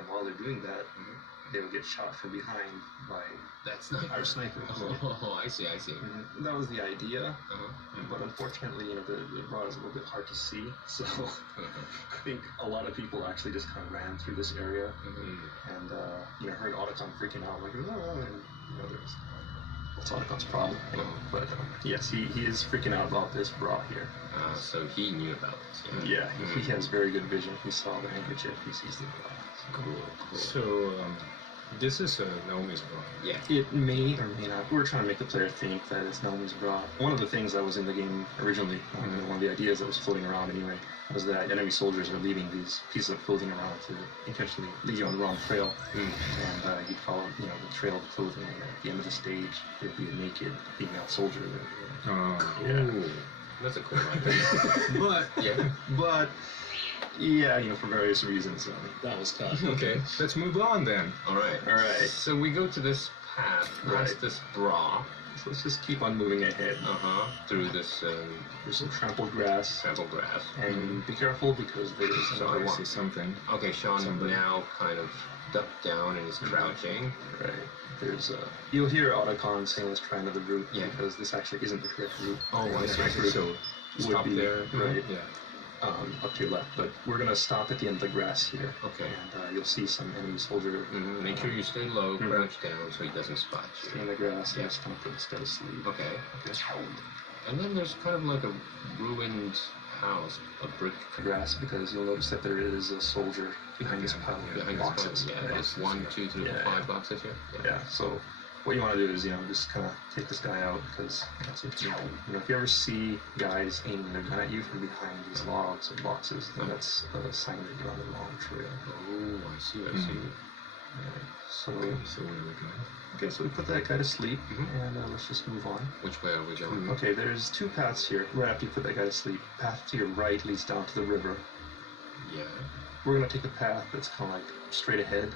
And while they're doing that, they would get shot from behind by our snipers. Oh, I see. That was the idea, but unfortunately, the rod is a little bit hard to see, so I think a lot of people actually just kind of ran through this area and heard Otacon freaking out, like, oh, and there's what's Otacon's problem? But yes, he is freaking out about this bra here. So he knew about this. Yeah, he has very good vision. He saw the handkerchief. He sees the bra. Cool. So this is Naomi's bra. Yeah. It may or may not. We're trying to make the player think that it's Naomi's bra. One of the things that was in the game originally, one of the ideas that was floating around anyway, was that enemy soldiers are leaving these pieces of clothing around to intentionally lead you on the wrong trail. And you'd follow, the trail of clothing, and at the end of the stage, there'd be a naked female soldier there. Cool. Yeah. That's a cool idea. But for various reasons, that was tough. Okay, let's move on then. All right. So we go to this path, past this bra. So let's just keep on moving ahead. Through this. There's some trampled grass. And be careful because there's. I see something. Okay, Sean now kind of ducked down and is crouching. Right. There's you'll hear Otacon saying let's try another route because this actually isn't the correct route. Oh, I see. So stop there. Right. Yeah. Up to your left, but we're gonna stop at the end of the grass here. Okay. And you'll see some enemy soldier. Make sure you stay low, crouch down, so he doesn't spot you. Stay in the grass. Yeah. Just gonna put this guy to sleep. Okay. And then there's kind of like a ruined house, a brick grass, because you'll notice that there is a soldier behind this pile of boxes. There's 1, 2, 3, 5 boxes here. Yeah. So what you want to do is, just kind of take this guy out, because that's it. If you ever see guys aiming their gun at you from behind these logs or boxes, then that's a sign that you're on the wrong trail. Oh, I see. So where are we going? Okay, so we put that guy to sleep, and let's just move on. Which way are we going? Okay, there's 2 paths here. Right after you put that guy to sleep, path to your right leads down to the river. Yeah. We're going to take a path that's kind of like straight ahead,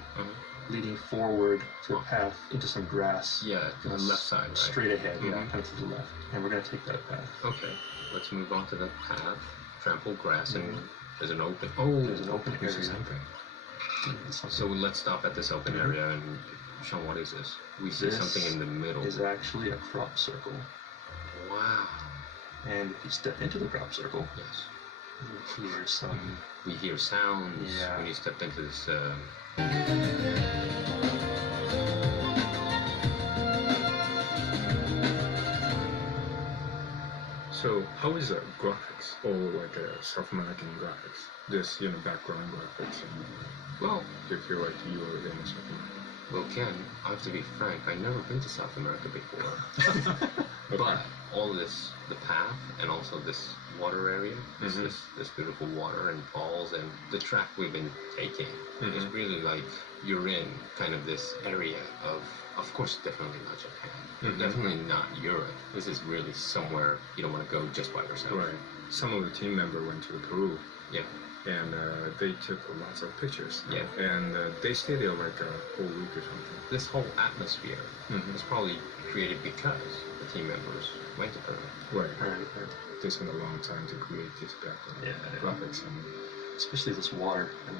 leading forward to a path into some grass. Yeah, to the left side, right? Straight ahead, kind of to the left. And we're going to take that path. Okay, let's move on to the path. Trampled grass, and there's an open... There's an open area. So let's stop at this open area, and Sean, what is this? We see something in the middle. This is actually a crop circle. Wow. And if you step into the crop circle, you hear some... We hear sounds when you step into this... So how is the graphics, or like South American graphics? This, background graphics, and well, you feel like you are in South America. Well, Ken, I have to be frank. I've never been to South America before, but all this, the path, and also this water area, this beautiful water and falls, and the track we've been taking is really like you're in kind of this area of course, definitely not Japan, definitely not Europe. This is really somewhere you don't want to go just by yourself. Right. Some of the team members went to Peru. Yeah. And they took lots of pictures. Yeah. And they stayed there like a whole week or something. This whole atmosphere was probably created because the team members went to Peru. Right. They spent a long time to create this background graphics. And especially this water. I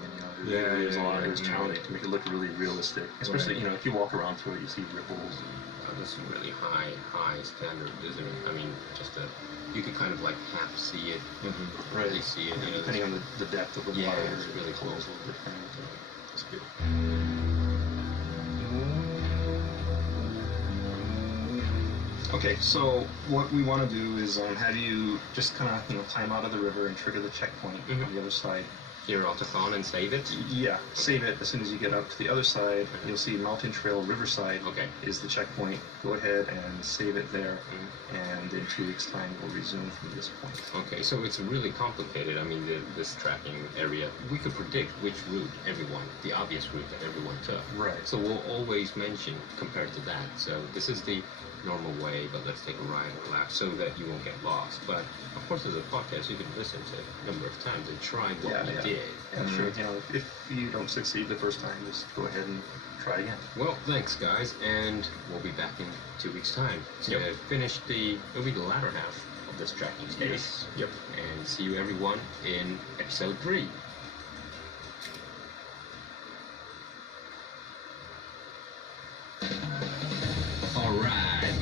mean, it was challenging to make it look really realistic. Especially, if you walk around through it, you see ripples. This is really high standard, isn't it? I mean, you could kind of like half see it, really see it. Depending on the depth of the water, it's really cool. It's good. Okay, so what we want to do is have you just kind of time out of the river and trigger the checkpoint on the other side. Here, Otacon, and save it? Yeah, save it. As soon as you get up to the other side, you'll see Mountain Trail Riverside is the checkpoint. Go ahead and save it there, and in 2 weeks' time, we'll resume from this point. Okay, so it's really complicated. I mean, this tracking area, we could predict which route the obvious route that everyone took. Right. So we'll always mention compared to that. So this is the normal way, but let's take a ride or lap so that you won't get lost. But of course, as a podcast, you can listen to it a number of times and try what we did. Yeah, sure. If you don't succeed the first time, just go ahead and try again. Well, thanks, guys, and we'll be back in 2 weeks' time to finish it'll be the latter half of this tracking stage. Yes. Yep. And see you, everyone, in episode 3.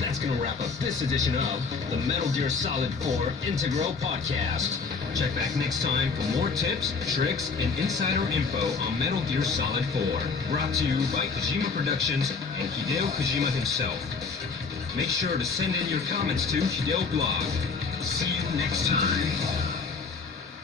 That's gonna wrap up this edition of the Metal Gear Solid 4 Integral Podcast. Check back next time for more tips, tricks, and insider info on Metal Gear Solid 4. Brought to you by Kojima Productions and Hideo Kojima himself. Make sure to send in your comments to Hideo Blog. See you next time.